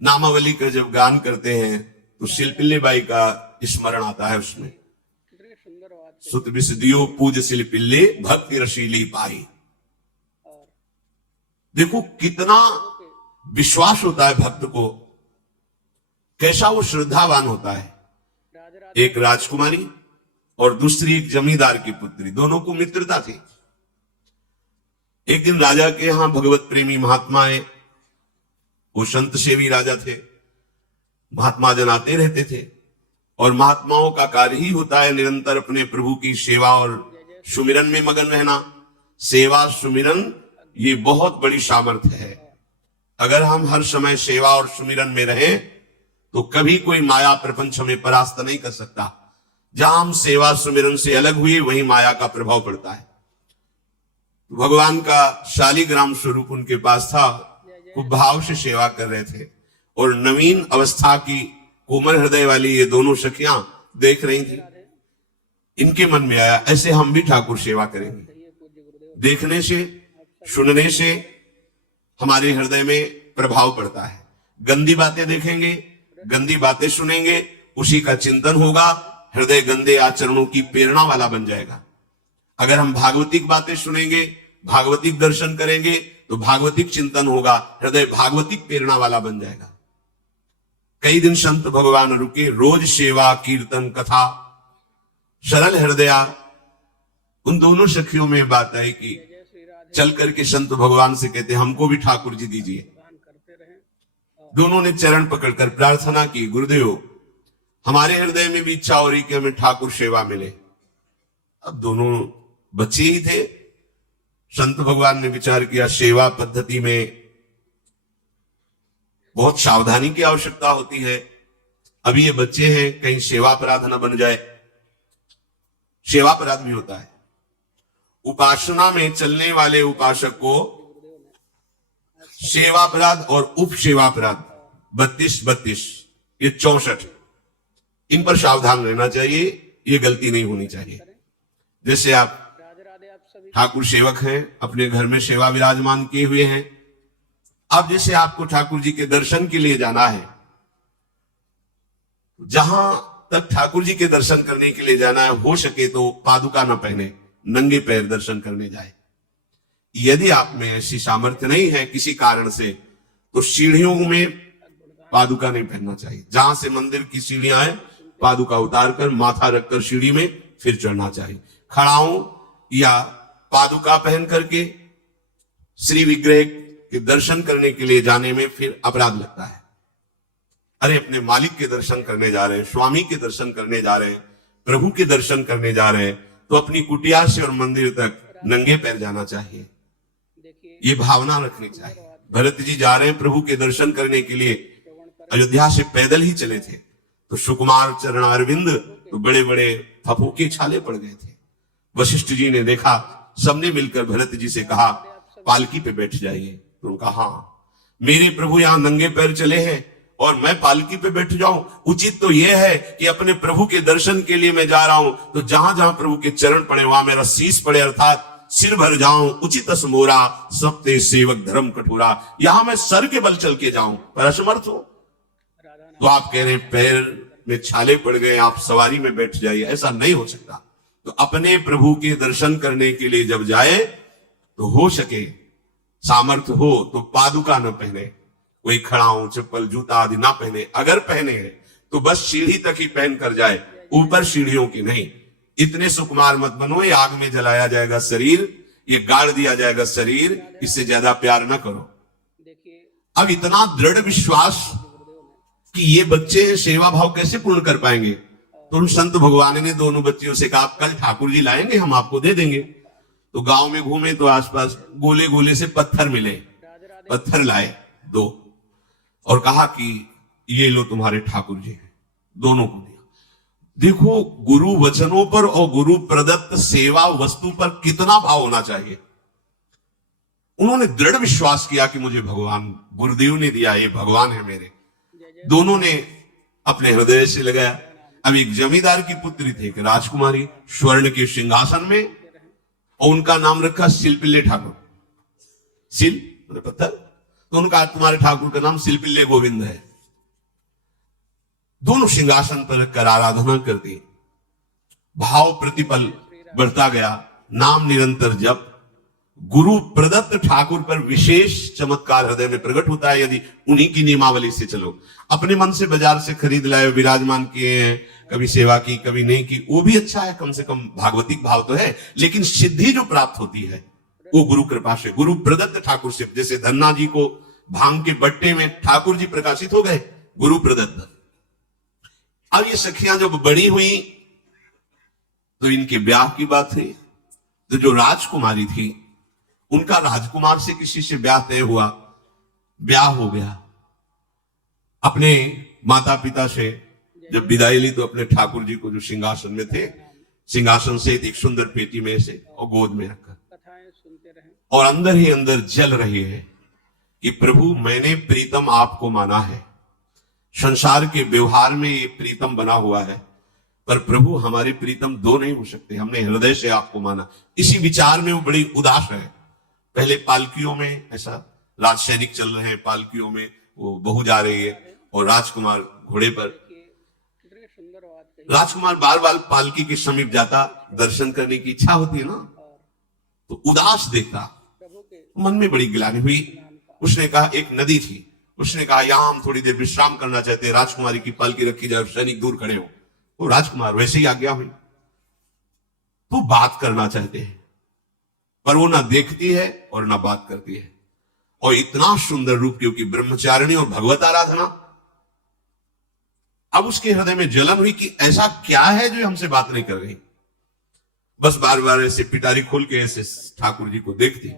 नामावली का जब गान करते हैं तो शिल्पिल्ले बाई का स्मरण आता है उसमें। सुत विसदियो पूज शिल्पिल्ले भक्ति रसीली पाई। देखो कितना विश्वास होता है भक्त को, कैसा वो श्रद्धावान होता है। एक राजकुमारी और दूसरी एक जमींदार की पुत्री, दोनों को मित्रता थी। एक दिन राजा के यहां भगवत प्रेमी महात्मा आए। वो संत सेवी राजा थे, महात्मा जन आते रहते थे और महात्माओं का कार्य ही होता है निरंतर अपने प्रभु की सेवा और सुमिरन में मगन रहना। सेवा सुमिरन ये बहुत बड़ी सामर्थ्य है। अगर हम हर समय सेवा और सुमिरन में रहें तो कभी कोई माया प्रपंच हमें परास्त नहीं कर सकता। जहां हम सेवा सुमिरन से अलग हुए वहीं माया का प्रभाव पड़ता है। भगवान का शालिग्राम स्वरूप उनके पास था, खूब भाव से सेवा कर रहे थे और नवीन अवस्था की कोमल हृदय वाली ये दोनों सखियां देख रही थी। इनके मन में आया ऐसे हम भी ठाकुर सेवा करेंगे। देखने से सुनने से हमारे हृदय में प्रभाव पड़ता है। गंदी बातें देखेंगे, गंदी बातें सुनेंगे, उसी का चिंतन होगा, हृदय गंदे आचरणों की प्रेरणा वाला बन जाएगा। अगर हम भागवतिक बातें सुनेंगे, भागवतिक दर्शन करेंगे तो भागवतिक चिंतन होगा, हृदय भागवतिक प्रेरणा वाला बन जाएगा। कई दिन संत भगवान रुके, रोज सेवा कीर्तन कथा सरल हृदया। उन दोनों सखियों में बात आई कि चल करके संत भगवान से कहते हमको भी ठाकुर जी दीजिए। दोनों ने चरण पकड़कर प्रार्थना की, गुरुदेव हमारे हृदय में भी इच्छा हो रही कि हमें ठाकुर सेवा मिले। अब दोनों बच्चे ही थे। संत भगवान ने विचार किया सेवा पद्धति में बहुत सावधानी की आवश्यकता होती है। अभी ये बच्चे हैं, कहीं सेवा अपराध न बन जाए। सेवा अपराध भी होता है। उपासना में चलने वाले उपासक को सेवा अपराध और उप सेवा अपराध 32 ये 64, इन पर सावधान रहना चाहिए। ये गलती नहीं होनी चाहिए। जैसे आप ठाकुर सेवक हैं, अपने घर में सेवा विराजमान किए हुए हैं। अब जैसे आपको ठाकुर जी के दर्शन के लिए जाना है, जहां तक ठाकुर जी के दर्शन करने के लिए जाना है, हो सके तो पादुका न पहने, नंगे पैर दर्शन करने जाए। यदि आप में ऐसी सामर्थ्य नहीं है किसी कारण से, तो सीढ़ियों में पादुका नहीं पहनना चाहिए। जहां से मंदिर की सीढ़ियां हैं, पादुका उतारकर माथा रखकर सीढ़ी में फिर चढ़ना चाहिए। खड़ाओं या पादुका पहन करके श्री विग्रह के दर्शन करने के लिए जाने में फिर अपराध लगता है। अरे अपने मालिक के दर्शन करने जा रहे हैं, स्वामी के दर्शन करने जा रहे हैं, प्रभु के दर्शन करने जा रहे हैं, तो अपनी कुटिया से और मंदिर तक नंगे पैर जाना चाहिए। ये भावना रखनी चाहिए। भरत जी जा रहे हैं प्रभु के दर्शन करने के लिए, अयोध्या से पैदल ही चले थे, तो सुकुमार चरण अरविंद तो बड़े बड़े फफूके छाले पड़ गए थे। वशिष्ठ जी ने देखा, सबने मिलकर भरत जी से कहा पालकी पे बैठ जाइए। तो उनका हाँ, मेरे प्रभु यहां नंगे पैर चले हैं और मैं पालकी पे बैठ जाऊं? उचित तो यह है कि अपने प्रभु के दर्शन के लिए मैं जा रहा हूं, तो जहां जहां प्रभु के चरण पड़े वहां मेरा शीश पड़े, अर्थात सिर भर जाऊं। उचित मोरा सत्य सेवक धर्म कठोरा, यहां मैं सर के बल चल के जाऊं, पर असमर्थ हूं। तो आप कह रहे हैं पैर में छाले पड़ गए, आप सवारी में बैठ जाइए, ऐसा नहीं हो सकता। तो अपने प्रभु के दर्शन करने के लिए जब जाए तो हो सके सामर्थ्य हो तो पादुका न पहने, कोई खड़ाऊं चप्पल जूता आदि ना पहने। अगर पहने तो बस सीढ़ी तक ही पहन कर जाए, ऊपर सीढ़ियों की नहीं। इतने सुकुमार मत बनो, ये आग में जलाया जाएगा शरीर, ये गाड़ दिया जाएगा शरीर, इससे ज्यादा प्यार न करो। अब इतना दृढ़ विश्वास कि ये बच्चे सेवा भाव कैसे पूर्ण कर पाएंगे, तो उन संत भगवान ने दोनों बच्चियों से कहा कल ठाकुर जी लाएंगे, हम आपको दे देंगे। तो गांव में घूमे तो आसपास गोले गोले से पत्थर मिले, पत्थर लाए 2 और कहा कि ये लो तुम्हारे ठाकुर जी हैं। दोनों को दिया। देखो गुरु वचनों पर और गुरु प्रदत्त सेवा वस्तु पर कितना भाव होना चाहिए। उन्होंने दृढ़ विश्वास किया कि मुझे भगवान गुरुदेव ने दिया, ये भगवान है मेरे। दोनों ने अपने हृदय से लगाया। अब एक जमींदार की पुत्री थी, एक राजकुमारी, स्वर्ण के सिंहासन में, और उनका नाम रखा शिल्पिल्ले ठाकुर। शिल पत्थर, तो उनका तुम्हारे ठाकुर का नाम शिल्पिल्ले गोविंद है। दोनों सिंहासन पर रखकर आराधना करती। भाव प्रतिपल बढ़ता गया, नाम निरंतर जप। गुरु प्रदत्त ठाकुर पर विशेष चमत्कार हृदय में प्रकट होता है यदि उन्हीं की नियमावली से चलो। अपने मन से बाजार से खरीद लाए, विराजमान किए हैं, कभी सेवा की कभी नहीं की, वो भी अच्छा है, कम से कम भागवतिक भाव तो है। लेकिन सिद्धि जो प्राप्त होती है वो गुरु कृपा से, गुरु प्रदत्त ठाकुर से। जैसे धन्ना जी को भांग के बट्टे में ठाकुर जी प्रकाशित हो गए, गुरु प्रदत्त। अब ये सखियां जब बड़ी हुई तो इनके ब्याह की बात हुई। तो जो राजकुमारी थी उनका राजकुमार से किसी से ब्याह तय हुआ, ब्याह हो गया। अपने माता पिता से जब विदाई ली तो अपने ठाकुर जी को जो सिंहासन में थे, सिंहासन से एक सुंदर पेटी में से और गोद में रखकर, और अंदर ही अंदर जल रही है कि प्रभु मैंने प्रीतम आपको माना है। संसार के व्यवहार में ये प्रीतम बना हुआ है, पर प्रभु हमारे प्रीतम दो नहीं हो सकते, हमने हृदय से आपको माना। इसी विचार में वो बड़ी उदास है। पहले पालकियों में ऐसा राज सैनिक चल रहे हैं, पालकियों में वो बहू जा रही है और राजकुमार घोड़े पर। राजकुमार बार बार पालकी के समीप जाता, दर्शन करने की इच्छा होती है ना, तो उदास देखता, मन में बड़ी गिलानी हुई। उसने कहा, एक नदी थी, उसने कहा यहां हम थोड़ी देर विश्राम करना चाहते हैं, राजकुमारी की पालकी रखी जाए, सैनिक दूर खड़े हो। तो राजकुमार वैसे ही आज्ञा हुई। तो बात करना चाहते हैं, पर वो ना देखती है और ना बात करती है। और इतना सुंदर रूप, क्योंकि ब्रह्मचारिणी और भगवत आराधना। अब उसके हृदय में जलन हुई कि ऐसा क्या है जो हमसे बात नहीं कर रही। बस बार बार ऐसे पिटारी खोल के ऐसे ठाकुर जी को देखती।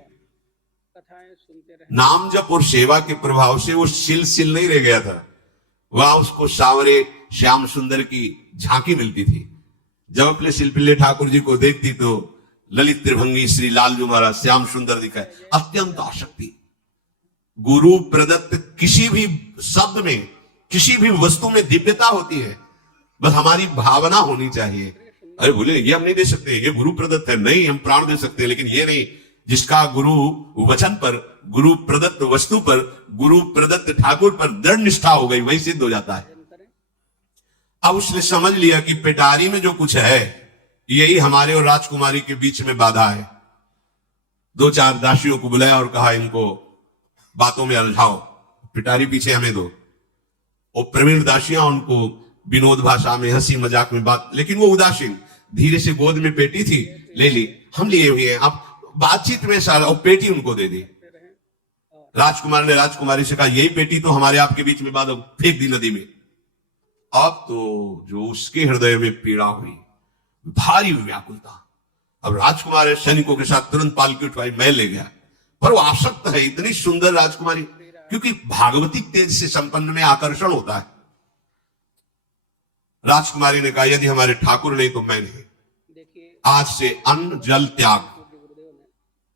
नाम जप और सेवा के प्रभाव से वो सिल नहीं रह गया था, वहां उसको सावरे श्याम सुंदर की झांकी मिलती थी। जब अपने शिल्पिल्ले ठाकुर जी को देखती तो ललित त्रिभंगी श्री लालजू महाराज श्याम सुंदर दिखाए, अत्यंत आसक्ति। गुरु प्रदत्त किसी भी शब्द में, किसी भी वस्तु में दिव्यता होती है, बस हमारी भावना होनी चाहिए। अरे बोले ये हम नहीं दे सकते, ये गुरु प्रदत्त है, नहीं हम प्राण दे सकते, लेकिन ये नहीं। जिसका गुरु वचन पर, गुरु प्रदत्त वस्तु पर, गुरु प्रदत्त ठाकुर पर दृढ़ निष्ठा हो गई, वही सिद्ध हो जाता है। अब उसने समझ लिया कि पिटारी में जो कुछ है यही हमारे और राजकुमारी के बीच में बाधा है। दो चार दासियों को बुलाया और कहा इनको बातों में उलझाओ, पिटारी पीछे हमें दो। और प्रवीण दासियां उनको विनोद भाषा में, हंसी मजाक में बात, लेकिन वो उदासीन। धीरे से गोद में पेटी थी, ले ली, हम लिए हुए हैं, अब बातचीत में सारा, और पेटी उनको दे दी। राजकुमार ने राजकुमारी से कहा यही पेटी तो हमारे आपके बीच में बात, फेंक दी नदी में। अब तो जो उसके हृदय में पीड़ा हुई, भारी व्याकुलता। अब राजकुमार सैनिकों के साथ तुरंत पालकी उठवाई, मैं ले गया। पर वो आसक्त है, इतनी सुंदर राजकुमारी, क्योंकि भागवतिक तेज से संपन्न में आकर्षण होता है। राजकुमारी ने कहा यदि हमारे ठाकुर नहीं तो मैं नहीं, आज से अन्न जल त्याग,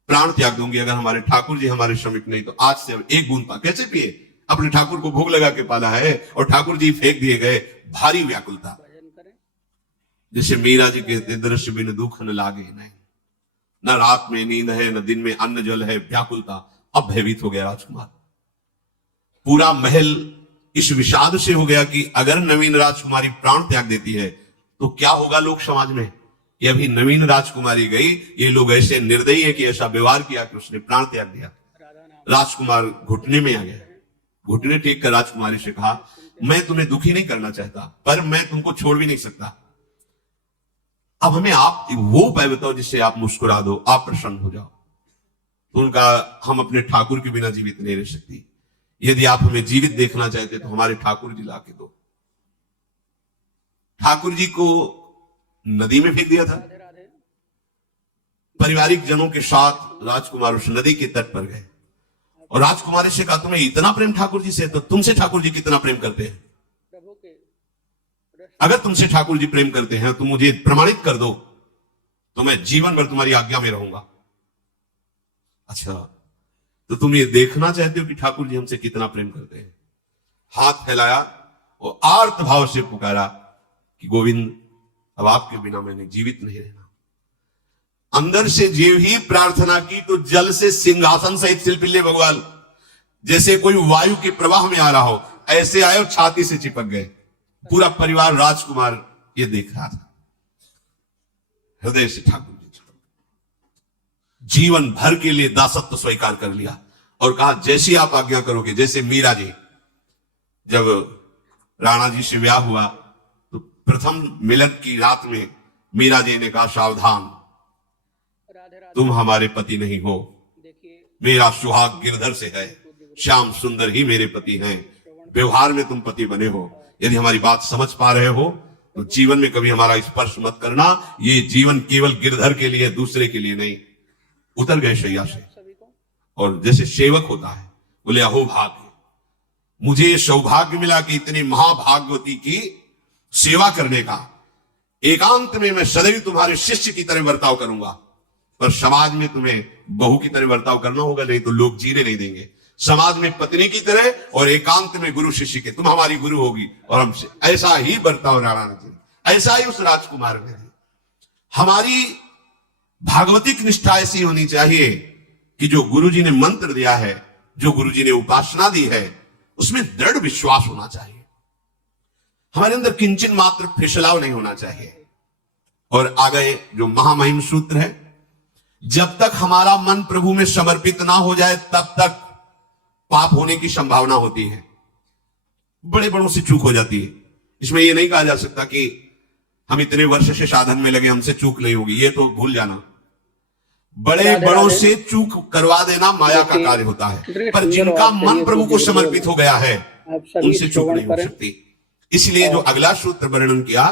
प्राण त्याग दूंगी। अगर हमारे ठाकुर जी हमारे श्रमिक नहीं तो आज से एक बूंद पा कैसे पिए? अपने ठाकुर को भोग लगा के पाला है और ठाकुर जी फेंक दिए गए। भारी व्याकुलता, जैसे मीरा जी कहते दृश्य बिन दुख न लागे नहीं, न रात में नींद है न दिन में अन्न जल है, व्याकुलता। अब भयभीत हो गया राजकुमार। पूरा महल इस विषाद से हो गया कि अगर नवीन राजकुमारी प्राण त्याग देती है तो क्या होगा लोक समाज में। ये अभी नवीन राजकुमारी गई, ये लोग ऐसे निर्दयी है कि ऐसा व्यवहार किया कि उसने प्राण त्याग दिया। राजकुमार घुटने में आ गया, घुटने टेक कर राजकुमारी से कहा मैं तुम्हें दुखी नहीं करना चाहता, पर मैं तुमको छोड़ भी नहीं सकता। अब हमें आप वो उपाय बताओ जिससे आप मुस्कुरा दो, आप प्रसन्न हो जाओ। तो उनका हम अपने ठाकुर के बिना जीवित नहीं रह सकती, यदि आप हमें जीवित देखना चाहते तो हमारे ठाकुर जी लाके दो। ठाकुर जी को नदी में फेंक दिया था। पारिवारिक जनों के साथ राजकुमार उस नदी के तट पर गए और राजकुमारी से कहा तुम्हें इतना प्रेम ठाकुर जी से, तो तुमसे ठाकुर जी कितना प्रेम करते हैं? अगर तुमसे ठाकुर जी प्रेम करते हैं तो मुझे प्रमाणित कर दो, तो मैं जीवन भर तुम्हारी आज्ञा में रहूंगा। अच्छा, तो तुम ये देखना चाहते हो कि ठाकुर जी हमसे कितना प्रेम करते हैं? हाथ फैलाया और आर्त भाव से पुकारा कि गोविंद अब आपके बिना मैंने जीवित नहीं रहना। अंदर से जीव ही प्रार्थना की तो जल से सिंहासन सहित शिल्पिल्ले भगवान जैसे कोई वायु के प्रवाह में आ रहा हो, ऐसे आए और छाती से चिपक गए। पूरा परिवार राजकुमार ये देख रहा था। हृदय से ठाकुर जी जीवन भर के लिए दासत्व स्वीकार कर लिया और कहा जैसी आप आज्ञा करोगे। जैसे मीरा जी, जब राणा जी से ब्याह हुआ तो प्रथम मिलन की रात में मीरा जी ने कहा सावधान, तुम हमारे पति नहीं हो, मेरा सुहाग गिरधर से है, श्याम सुंदर ही मेरे पति हैं, व्यवहार में तुम पति बने हो। यदि हमारी बात समझ पा रहे हो तो जीवन में कभी हमारा स्पर्श मत करना, ये जीवन केवल गिरधर के लिए, दूसरे के लिए नहीं। उतर गए शैया से और जैसे सेवक होता है बोले अहो भाग्य, मुझे ये सौभाग्य मिला कि इतनी महाभाग्यवती की सेवा करने का। एकांत में मैं सदैव तुम्हारे शिष्य की तरह बर्ताव करूंगा, पर समाज में तुम्हें बहू की तरह बर्ताव करना होगा, नहीं तो लोग जीने नहीं देंगे। समाज में पत्नी की तरह और एकांत में गुरु शिष्य के, तुम हमारी गुरु होगी और हमसे ऐसा ही बर्ताव राणा ने, ऐसा ही उस राजकुमार में। हमारी भागवतिक निष्ठा ऐसी होनी चाहिए कि जो गुरु जी ने मंत्र दिया है, जो गुरु जी ने उपासना दी है, उसमें दृढ़ विश्वास होना चाहिए। हमारे अंदर किंचन मात्र फिसलाव नहीं होना चाहिए। और आगे जो महामहिम सूत्र है, जब तक हमारा मन प्रभु में समर्पित ना हो जाए तब तक पाप होने की संभावना होती है, बड़े बड़ों से चूक हो जाती है। इसमें यह नहीं कहा जा सकता कि हम इतने वर्ष से साधन में लगे, हमसे चूक नहीं होगी, ये तो भूल जाना। बड़े बड़ों से चूक करवा देना माया का कार्य होता है, पर जिनका मन प्रभु को समर्पित हो गया है उनसे चूक नहीं हो सकती। इसलिए जो अगला सूत्र वर्णन किया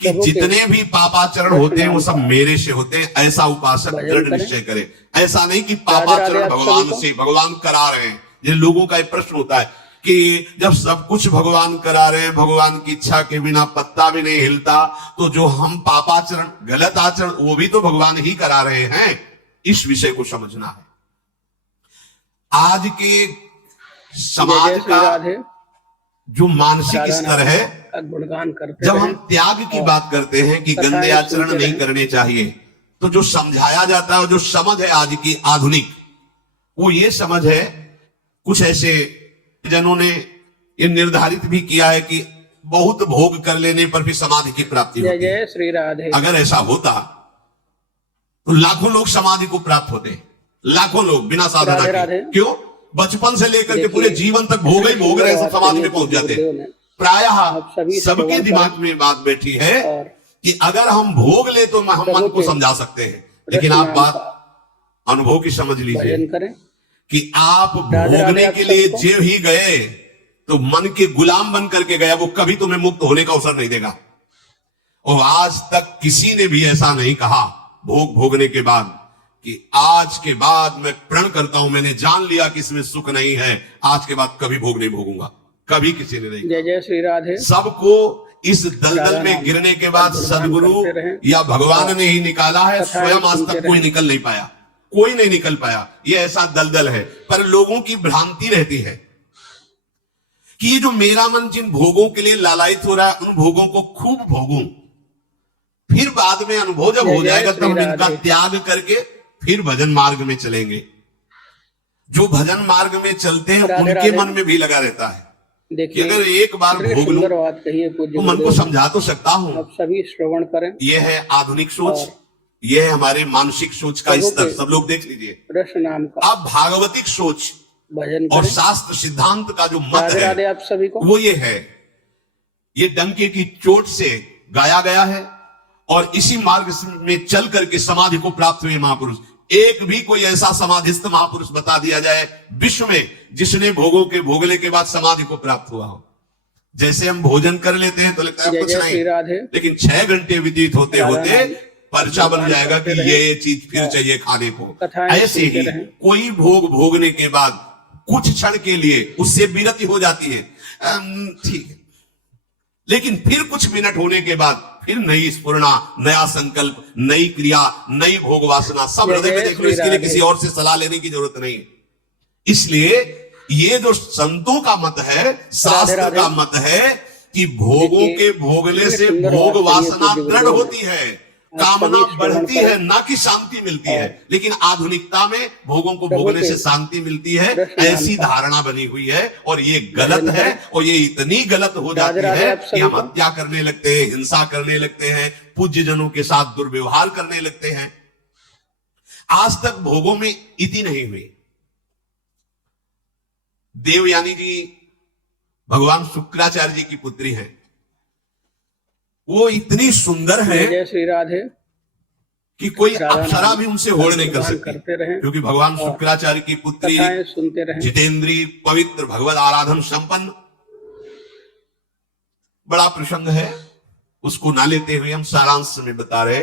कि जितने भी पापाचरण होते हैं वो सब मेरे से होते हैं, ऐसा उपासक दृढ़ निश्चय करे। ऐसा नहीं कि पापाचरण भगवान से, भगवान करा रहे हैं। जिन लोगों का एक प्रश्न होता है कि जब सब कुछ भगवान करा रहे हैं, भगवान की इच्छा के बिना पत्ता भी नहीं हिलता, तो जो हम पापाचरण, गलत आचरण, वो भी तो भगवान ही करा रहे हैं। इस विषय को समझना है। आज के समाज का जो मानसिक स्तर है, जब हम त्याग की बात करते हैं कि गंदे आचरण नहीं करने चाहिए, तो जो समझाया जाता है, जो समझ है आज की आधुनिक, वो ये समझ है, कुछ ऐसे जनों ने ये निर्धारित भी किया है कि बहुत भोग कर लेने पर भी समाधि की प्राप्ति होती है। श्री राधे। अगर ऐसा होता तो लाखों लोग समाधि को प्राप्त होते, लाखों लोग बिना साधना के। क्यों? बचपन से लेकर के पूरे जीवन तक भोग ही भोग रहे, सब समाधि में पहुंच जाते। प्रायः सबके दिमाग में बात बैठी है कि अगर हम भोग ले तो हम मन को समझा सकते हैं, लेकिन आप बात अनुभव की समझ लीजिए कि आप भोगने के लिए जो ही गए तो मन के गुलाम बन करके गया, वो कभी तुम्हें मुक्त होने का अवसर नहीं देगा। और आज तक किसी ने भी ऐसा नहीं कहा भोग भोगने के बाद कि आज के बाद मैं प्रण करता हूं, मैंने जान लिया कि इसमें सुख नहीं है, आज के बाद कभी भोग नहीं भोगूंगा। कभी किसी ने नहीं। जय जय श्री राधे। सबको इस दलदल में गिरने के बाद सदगुरु या भगवान ने ही निकाला है, स्वयं आज तक कोई निकल नहीं पाया, कोई नहीं निकल पाया। ये ऐसा दलदल है। पर लोगों की भ्रांति रहती है कि ये जो मेरा मन जिन भोगों के लिए लालायित हो रहा है, उन भोगों को खूब भोगूं, फिर बाद में अनुभव जब हो जाएगा तब इनका त्याग करके फिर भजन मार्ग में चलेंगे। जो भजन मार्ग में चलते हैं उनके मन में भी लगा रहता है कि अगर एक बार भोग लूं तो मन को समझा तो सकता हूं। आप सभी श्रवण करें। यह है आधुनिक सोच, यह है हमारे मानसिक सोच का स्तर। सब लोग देख लीजिए। अब भागवतिक सोच और शास्त्र सिद्धांत का जो मत है आप सभी को, वो ये है, ये डंके की चोट से गाया गया है और इसी मार्ग में चल करके समाधि को प्राप्त हुए महापुरुष। एक भी कोई ऐसा समाधिस्थ महापुरुष बता दिया जाए विश्व में जिसने भोगों के भोगले के बाद समाधि को प्राप्त हुआ हो। जैसे हम भोजन कर लेते हैं तो लगता है कुछ नहीं, लेकिन 6 घंटे व्यतीत होते होते पर्चा बन जाएगा कि ये चीज फिर चाहिए खाने को। ऐसे ही कोई भोग भोगने के बाद कुछ क्षण के लिए उससे विरति हो जाती है, ठीक है, लेकिन फिर कुछ मिनट होने के बाद फिर नई स्फुरणा, नया संकल्प, नई क्रिया, नई भोग वासना, सब हृदय में देख लो। इसके लिए किसी और से सलाह लेने की जरूरत नहीं। इसलिए ये जो संतों का मत है, शास्त्र का मत है कि भोगों के भोगने से भोग वासना दृढ़ होती है कामना बढ़ती है, ना कि शांति मिलती है। लेकिन आधुनिकता में भोगों को भोगने से शांति मिलती है, ऐसी धारणा बनी हुई है। और ये गलत है, और ये इतनी गलत हो जाती है कि हम हत्या करने लगते हैं, हिंसा करने लगते हैं, पूज्य जनों के साथ दुर्व्यवहार करने लगते हैं। आज तक भोगों में इति नहीं हुई। देवयानी जी भगवान शुक्राचार्य जी की पुत्री हैं। वो इतनी सुंदर है, जय श्री राधे, कि कोई अप्सरा भी उनसे होड़ नहीं कर सकती, क्योंकि भगवान शुक्राचार्य की पुत्री सुनते रहे, जितेंद्री, पवित्र, भगवत आराधन संपन्न। बड़ा प्रसंग है, उसको ना लेते हुए हम सारांश में बता रहे।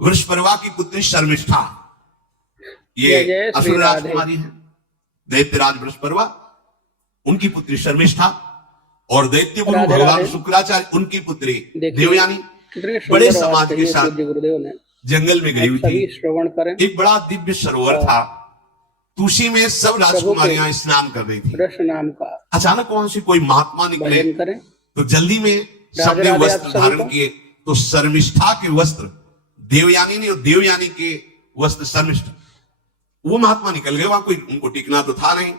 वृषपर्वा की पुत्री शर्मिष्ठा, ये असुर राजकुमारी है। दैत्यराज वृषपर्वा, उनकी पुत्री शर्मिष्ठा, और दैत्य गुरु भगवान शुक्राचार्य, उनकी पुत्री देवयानी बड़े समाज के साथ जंगल में गई हुई थी। एक बड़ा दिव्य सरोवर था, तुलसी में सब राजकुमारियां स्नान कर रही थी। अचानक कौन सी कोई महात्मा निकले, तो जल्दी में सबने वस्त्र धारण किए। तो शर्मिष्ठा के वस्त्र देवयानी ने, और देवयानी के वस्त्र शर्मिष्ठा, वो महात्मा निकल गए। वहां कोई उनको टिकना तो था नहीं।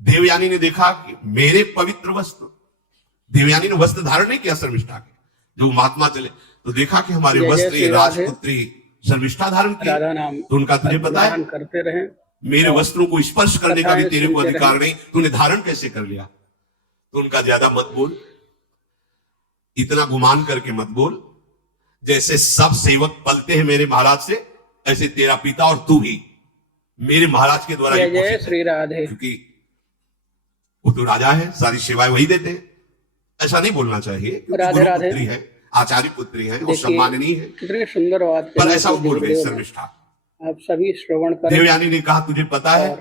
देवयानी ने देखा कि मेरे पवित्र वस्त्र, देवयानी ने वस्त्र धारण नहीं किया शर्मिष्ठा के, जो महात्मा चले तो देखा कि हमारे वस्त्र राजपुत्री शर्मिष्ठा धारण किया। तो उनका तुझे पता है, करते रहे, मेरे वस्त्रों को स्पर्श करने का भी तेरे को अधिकार नहीं, तूने धारण कैसे कर लिया? तो उनका ज्यादा मत बोल, इतना गुमान करके मत बोल। जैसे सब सेवक पलते हैं मेरे महाराज से, ऐसे तेरा पिता और तू भी मेरे महाराज के द्वारा, जय श्री राधे, क्योंकि वो तो राजा है, सारी सेवाएं वही देते हैं। ऐसा नहीं बोलना चाहिए, राधे राधे, पुत्री है, आचार्य पुत्री है, और सम्माननीय है। कितनी सुंदर बात, पर ऐसा वो बोल गई शर्मिष्ठा। आप सभी श्रवण करें। देवयानी ने कहा, तुझे पता है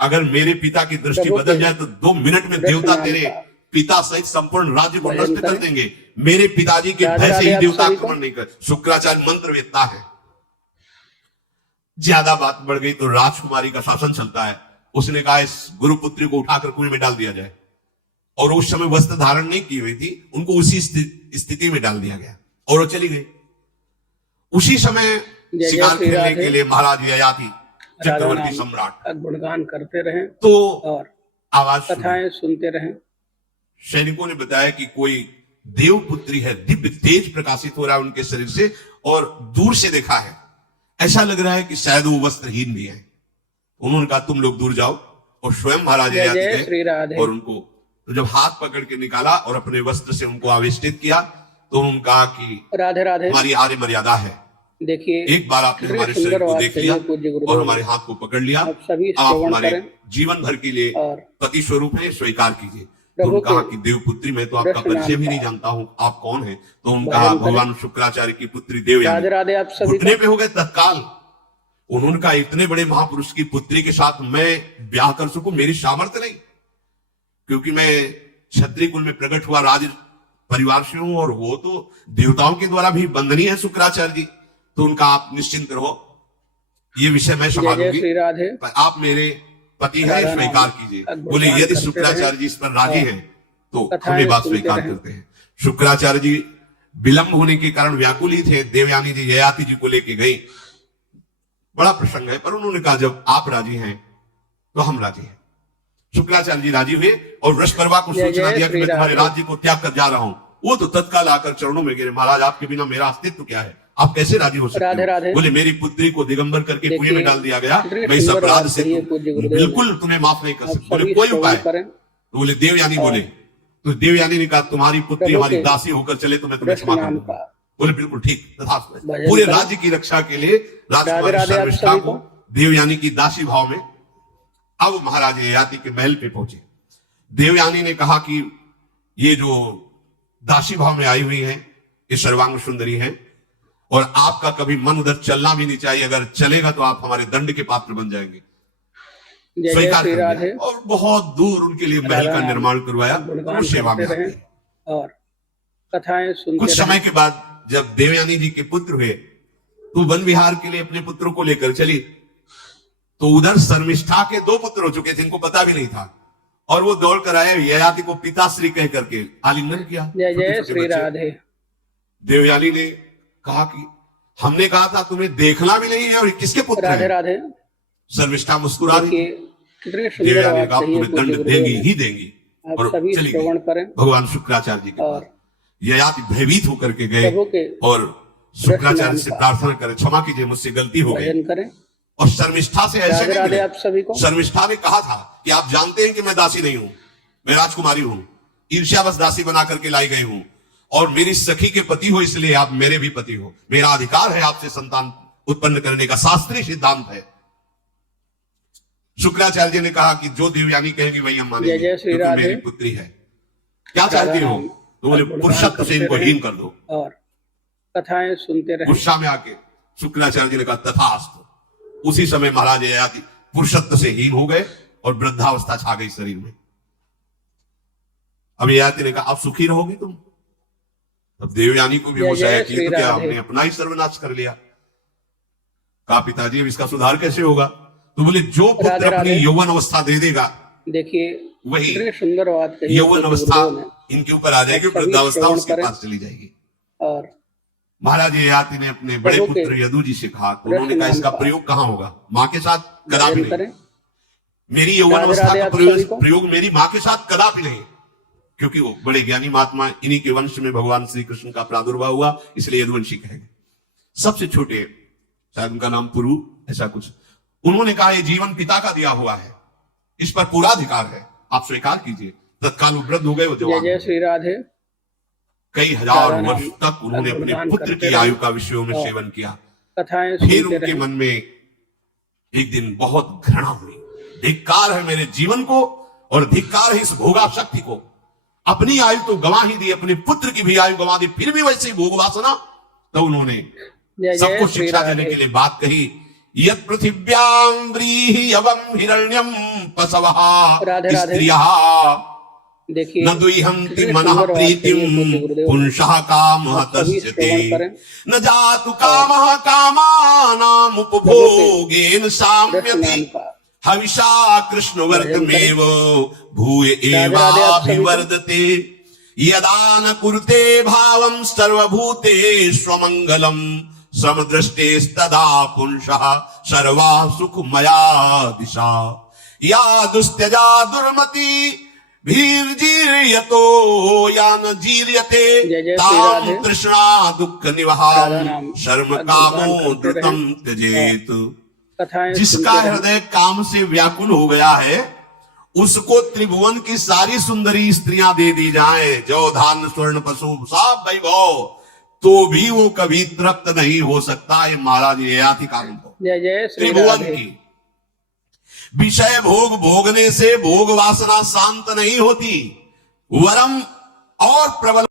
अगर मेरे पिता की दृष्टि बदल जाए तो 2 मिनट में देवता तेरे पिता सहित संपूर्ण राज्य को नष्ट कर देंगे। मेरे पिताजी के भय से ही देवता आक्रमण नहीं कर। शुक्राचार्य मंत्रवेत्ता है। ज्यादा बात बढ़ गई तो राजकुमारी का शासन चलता है। उसने कहा इस गुरुपुत्री को उठाकर कुएं में डाल दिया जाए, और उस समय वस्त्र धारण नहीं की हुई थी, उनको उसी स्थिति में डाल दिया गया और वो चली गई। उसी समय शिकार खेलने के लिए महाराज ययाति चक्रवर्ती सम्राट गुणगान करते रहे, तो और आवाज कथाएं सुनते रहे। सैनिकों ने बताया कि कोई देवपुत्री है, दिव्य तेज प्रकाशित हो रहा है उनके शरीर से, और दूर से देखा है, ऐसा लग रहा है कि शायद वो वस्त्रहीन भी है। उन्होंने कहा तुम लोग दूर जाओ, और स्वयं महाराज ययाति गए और उनको तो जब हाथ पकड़ के निकाला और अपने वस्त्र से उनको आवेष्टित किया, तो उन्होंने कहा कि राधे राधे, हमारी आर्य मर्यादा है, देखिए एक बार आपने हमारे शरीर को देख लिया और हमारे हाथ को पकड़ लिया, आप हमारे जीवन भर के लिए पति स्वरूप है, स्वीकार कीजिए। तो उन्होंने कहा कि देवपुत्री, मैं तो आपका परिचय भी नहीं जानता हूँ, आप कौन है? तो उन्होंने कहा भगवान शुक्राचार्य की पुत्री देवयानी। घुटने पे हो गए तत्काल। उन्होंने कहा इतने बड़े महापुरुष की पुत्री के साथ मैं ब्याह कर सकूं, मेरी सामर्थ्य नहीं, क्योंकि मैं क्षत्रिय कुल में प्रकट हुआ राज परिवार से हूं, और वो तो देवताओं के द्वारा भी वंदनीय है शुक्राचार्य जी। तो उनका आप निश्चिंत रहो, ये विषय मैं संभालूंगी, आप मेरे पति हैं, स्वीकार कीजिए। बोले यदि शुक्राचार्य जी इस पर राजी हैं तो हम ये बात स्वीकार करते हैं। शुक्राचार्य जी विलंब होने के कारण व्याकुल ही थे। देवयानी जी ययाति जी को लेके गई। बड़ा प्रसंग है, पर उन्होंने कहा जब आप राजी हैं तो हम राजी हैं। शुक्राचार्य जी राजी हुए और वृषपर्वा को सूचना दिया कि मैं तुम्हारे राज्य को त्याग कर जा रहा हूं। वो तो तत्काल आकर चरणों में गिरे, महाराज आपके बिना मेरा अस्तित्व क्या है, आप कैसे राजी हो सकते हैं? बोले मेरी पुत्री को दिगंबर करके कुएं में डाल दिया गया, मैं इस अपराध से बिल्कुल तुम्हें माफ नहीं कर सकता। बोले कोई उपाय? तो बोले देवयानी बोले, तो देवयानी ने कहा तुम्हारी पुत्री हमारी दासी होकर चले तो मैं तुम्हें क्षमा कर दूंगा। बोले बिल्कुल ठीक, तथास्तु। पूरे राज्य की रक्षा के लिए राजकुमारी शर्मिष्ठा को देवयानी की दासी भाव में अब महाराज ययाति के महल पे पहुंचे। देवयानी ने कहा कि ये जो दासी भाव में आई हुई है ये सर्वांग सुंदरी है, और आपका कभी मन उधर चलना भी नहीं चाहिए, अगर चलेगा तो आप हमारे दंड के पात्र बन जाएंगे। स्वीकार कर लिया और बहुत दूर उनके लिए महल का निर्माण करवाया और सेवा में आते। और कथाएं सुनते कुछ समय के बाद जब देवयानी जी के पुत्र हुए तो वन विहार के लिए अपने पुत्रों को लेकर चली, तो उधर शर्मिष्ठा के 2 पुत्र हो चुके थे, इनको पता भी नहीं था, और वो दौड़ कर आए, ययाति को पिताश्री कह करके आलिंगन किया। जय जय श्री राधे। देवयानी ने कहा कि हमने कहा था तुम्हें देखना भी नहीं है और ये किसके पुत्र राधे हैं? राधे। शर्मिष्ठा मुस्कुरा रही देखिए थी। कितनी सुंदर देवयानी ने बात कहा कही है तुम्हें पूज्य दंड गुरुदेव देंगी ने। ही देंगी आप और सभी चली श्रवण गई करें भगवान शुक्राचार्य जी के और पास। ययाति भयभीत होकर के गए प्रभु के और शुक्राचार्य नाम से का प्रार्थना करें, क्षमा कीजिए मुझसे गलती हो गई। भजन करें। और शर्मिष्ठा से ऐसे राधे नहीं राधे मिले। आप सभी को। शर्मिष्ठा ने कहा था कि आप जानते हैं कि मैं दासी नहीं हूं, मैं राजकुमारी हूं, ईर्ष्यावश दासी बना करके लाई गई हूं और मेरी सखी के पति हो इसलिए आप मेरे भी पति हो, मेरा अधिकार है आपसे संतान उत्पन्न करने का, शास्त्रीय सिद्धांत है। शुक्राचार्य जी ने कहा कि जो देवयानी कहेगी वही हम मानेंगे, जय जय श्री क्योंकि राधे। मेरी पुत्री है। क्या चाहती हो? तो बोले पुरुषत्व से इनको हीन कर दो। और कथाएं सुनते रहें। गुस्सा में आके शुक्राचार्य जी ने कहा तथास्तु। उसी समय महाराज ययाति पुरुषत्व से हीन हो गए और वृद्धावस्था छा गई शरीर में। अब ययाति ने कहा अब सुखी रहोगी तुम। अब देवयानी को भी जय होश जय आया कि श्री तो क्या राधे। हमने अपना ही सर्वनाश कर लिया। कहा पिताजी अब इसका सुधार कैसे होगा? तो बोले जो राधे पुत्र अपनी राधे। यौवन अवस्था दे देगा देखिए वही कितनी सुंदर बात कही है यौवन पूज्य अवस्था गुरुदेव ने। इनके ऊपर आ जाएगी, आप सभी वृद्धावस्था श्रवण उसके करें। पास चली जाएगी। और महाराज ययाति ने अपने बड़े प्रभु के पुत्र यदु जी से कहा, तो उन्होंने कहा नाम इसका का प्रयोग कहाँ होगा? माँ के साथ कदापि भजन नहीं। करें। मेरी यौवन राधे अवस्था राधे का आप सभी को। प्रयोग मेरी माँ के साथ कदापि नहीं, क्योंकि वो बड़े ज्ञानी महात्मा, इन्हीं के वंश में भगवान श्री कृष्ण का प्रादुर्भाव हुआ, इसलिए यदुवंशी कहेंगे। सबसे छोटे, शायद उनका नाम पुरु ऐसा कुछ, उन्होंने कहा ये जीवन पिता का दिया हुआ है, इस पर पूरा अधिकार है, आप स्वीकार कीजिए। तत्काल वृद्ध हो गए वो जय जवान जय श्री राधे। कई हजार राधा वर्ष नाम तक उन्होंने अपने गुणगान पुत्र करते की रहे। आयु का विषयों में और सेवन किया। कथाएं फिर सुनते उनके रहें। मन में एक दिन बहुत घृणा हुई, धिक्कार है मेरे जीवन को और धिक्कार है इस भोगा शक्ति को। अपनी आयु तो गंवा ही दी, अपने पुत्र की भी आयु गंवा दी, फिर भी वैसे ही भोग वासना। तो उन्होंने जय सबको जय श्री शिक्षा देने के राधे। लिए बात कही, यत् पृथिव्यां व्रीहि यवं हिरण्यं पशवः राधे राधे। स्त्रियः देखिए न दुइहंति कितनी मनः सुंदर बात कही है प्रीतिम पूज्य गुरुदेव ने। पुंसः कामः आप सभी तस्यते श्रवण करें। न जातु कामः कामानाम् उपभोगेन कृष्ण साम्यति नाम का हविषा कृष्णवर्तमेव भूय राधे राधे आप सभी को। एवाभिवर्धते यदा न कुरुते भावं सर्वभूतेष्वमङ्गलम् समदृष्टेस्तदा पुंसः सर्वा सुखमया दिशा या दुस्त्यजा दुर्मति भीर्जीर्यतो या न जीर्यते जय जय श्री तां राधे। तृष्णा दुःख राधा निवहां नाम शर्म का कामो गुणगान करते द्रुतं रहें। त्यजेत। कथाएं जिसका सुनते रहें। हृदय काम से व्याकुल हो गया है उसको त्रिभुवन की सारी सुंदरी स्त्रियां दे दी जाए, जो धान स्वर्ण पशु सब वैभव, तो भी वो कभी तृप्त नहीं हो सकता। ये महाराज ययाति कारण को जय जय श्री त्रिभुवन राधे। की विषय भोग भोगने से भोग वासना शांत नहीं होती, वरम और प्रबल